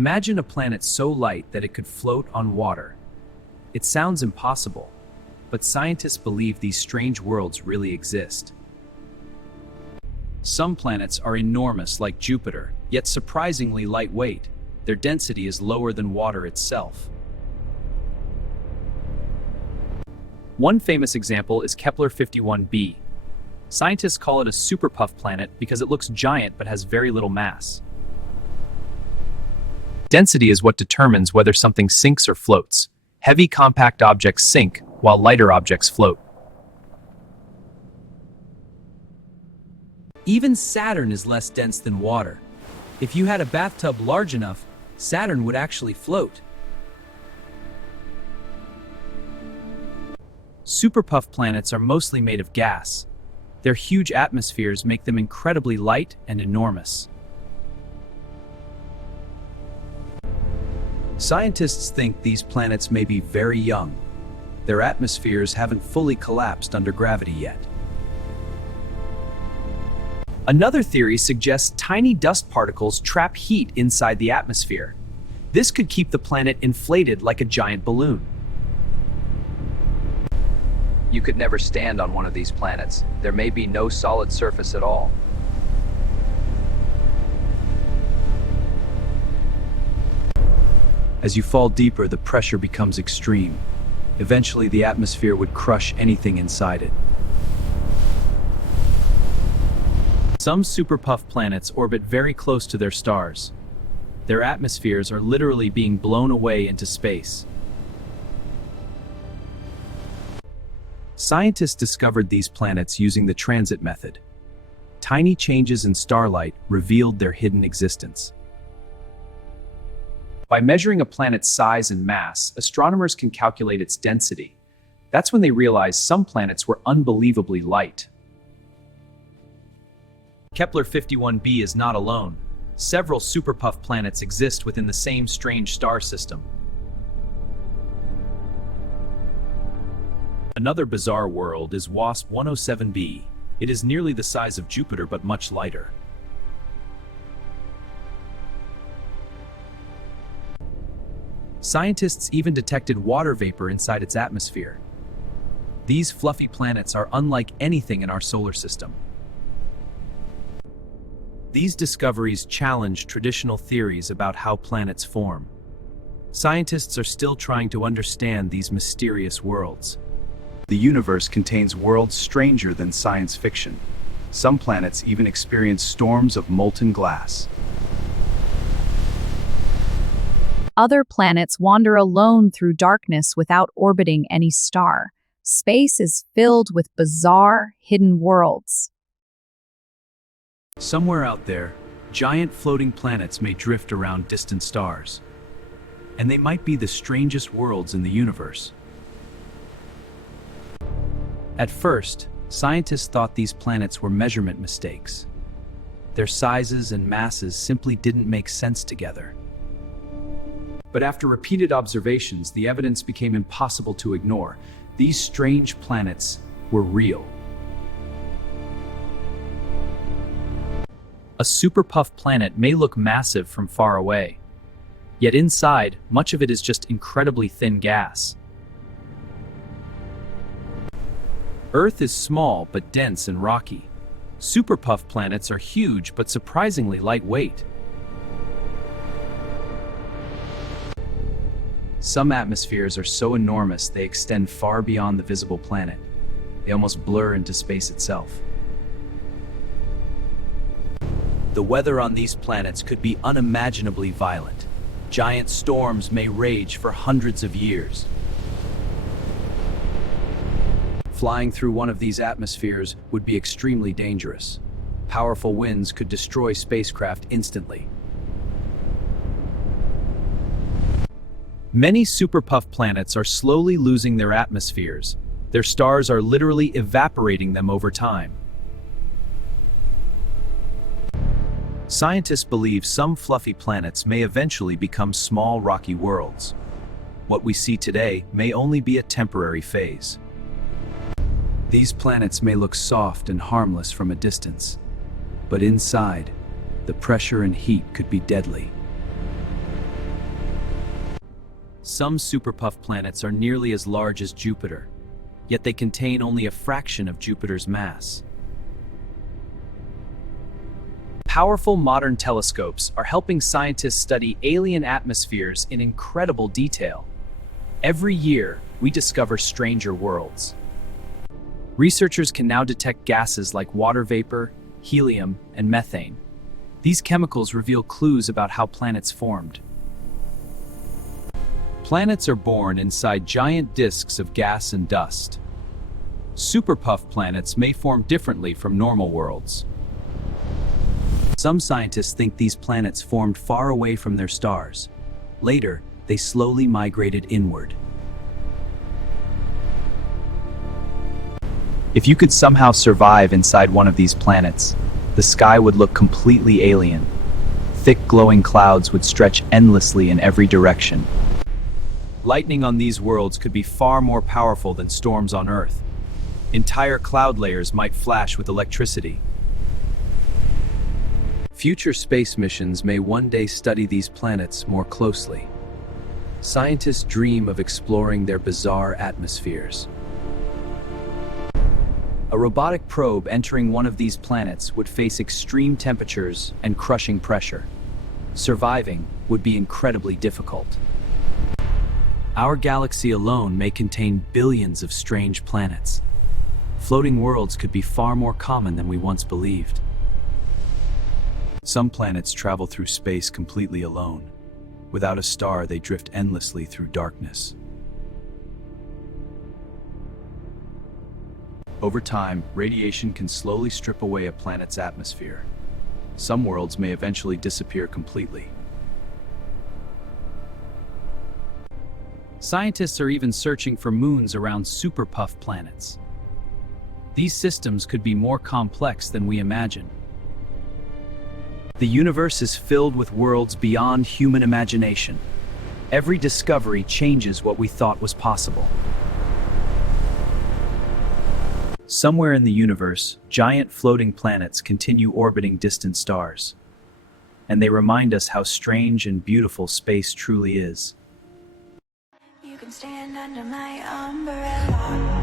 Imagine a planet so light that it could float on water. It sounds impossible, but scientists believe these strange worlds really exist. Some planets are enormous like Jupiter, yet surprisingly lightweight. Their density is lower than water itself. One famous example is Kepler-51b. Scientists call it a superpuff planet because it looks giant but has very little mass. Density is what determines whether something sinks or floats. Heavy, compact objects sink, while lighter objects float. Even Saturn is less dense than water. If you had a bathtub large enough, Saturn would actually float. Superpuff planets are mostly made of gas. Their huge atmospheres make them incredibly light and enormous. Scientists think these planets may be very young. Their atmospheres haven't fully collapsed under gravity yet. Another theory suggests tiny dust particles trap heat inside the atmosphere. This could keep the planet inflated like a giant balloon. You could never stand on one of these planets. There may be no solid surface at all. As you fall deeper, the pressure becomes extreme. Eventually, the atmosphere would crush anything inside it. Some superpuff planets orbit very close to their stars. Their atmospheres are literally being blown away into space. Scientists discovered these planets using the transit method. Tiny changes in starlight revealed their hidden existence. By measuring a planet's size and mass, astronomers can calculate its density. That's when they realized some planets were unbelievably light. Kepler-51b is not alone. Several superpuff planets exist within the same strange star system. Another bizarre world is WASP-107b. It is nearly the size of Jupiter but much lighter. Scientists even detected water vapor inside its atmosphere. These fluffy planets are unlike anything in our solar system. These discoveries challenge traditional theories about how planets form. Scientists are still trying to understand these mysterious worlds. The universe contains worlds stranger than science fiction. Some planets even experience storms of molten glass. Other planets wander alone through darkness without orbiting any star. Space is filled with bizarre, hidden worlds. Somewhere out there, giant floating planets may drift around distant stars. And they might be the strangest worlds in the universe. At first, scientists thought these planets were measurement mistakes. Their sizes and masses simply didn't make sense together. But after repeated observations, the evidence became impossible to ignore. These strange planets were real. A superpuff planet may look massive from far away, yet inside, much of it is just incredibly thin gas. Earth is small but dense and rocky. Superpuff planets are huge but surprisingly lightweight. Some atmospheres are so enormous they extend far beyond the visible planet. They almost blur into space itself. The weather on these planets could be unimaginably violent. Giant storms may rage for hundreds of years. Flying through one of these atmospheres would be extremely dangerous. Powerful winds could destroy spacecraft instantly. Many superpuff planets are slowly losing their atmospheres. Their stars are literally evaporating them over time. Scientists believe some fluffy planets may eventually become small rocky worlds. What we see today may only be a temporary phase. These planets may look soft and harmless from a distance, but inside, the pressure and heat could be deadly. Some superpuff planets are nearly as large as Jupiter, yet they contain only a fraction of Jupiter's mass. Powerful modern telescopes are helping scientists study alien atmospheres in incredible detail. Every year, we discover stranger worlds. Researchers can now detect gases like water vapor, helium, and methane. These chemicals reveal clues about how planets formed. Planets are born inside giant disks of gas and dust. Superpuff planets may form differently from normal worlds. Some scientists think these planets formed far away from their stars. Later, they slowly migrated inward. If you could somehow survive inside one of these planets, the sky would look completely alien. Thick glowing clouds would stretch endlessly in every direction. Lightning on these worlds could be far more powerful than storms on Earth. Entire cloud layers might flash with electricity. Future space missions may one day study these planets more closely. Scientists dream of exploring their bizarre atmospheres. A robotic probe entering one of these planets would face extreme temperatures and crushing pressure. Surviving would be incredibly difficult. Our galaxy alone may contain billions of strange planets. Floating worlds could be far more common than we once believed. Some planets travel through space completely alone. Without a star, they drift endlessly through darkness. Over time, radiation can slowly strip away a planet's atmosphere. Some worlds may eventually disappear completely. Scientists are even searching for moons around superpuff planets. These systems could be more complex than we imagine. The universe is filled with worlds beyond human imagination. Every discovery changes what we thought was possible. Somewhere in the universe, giant floating planets continue orbiting distant stars. And they remind us how strange and beautiful space truly is. You can stand under my umbrella.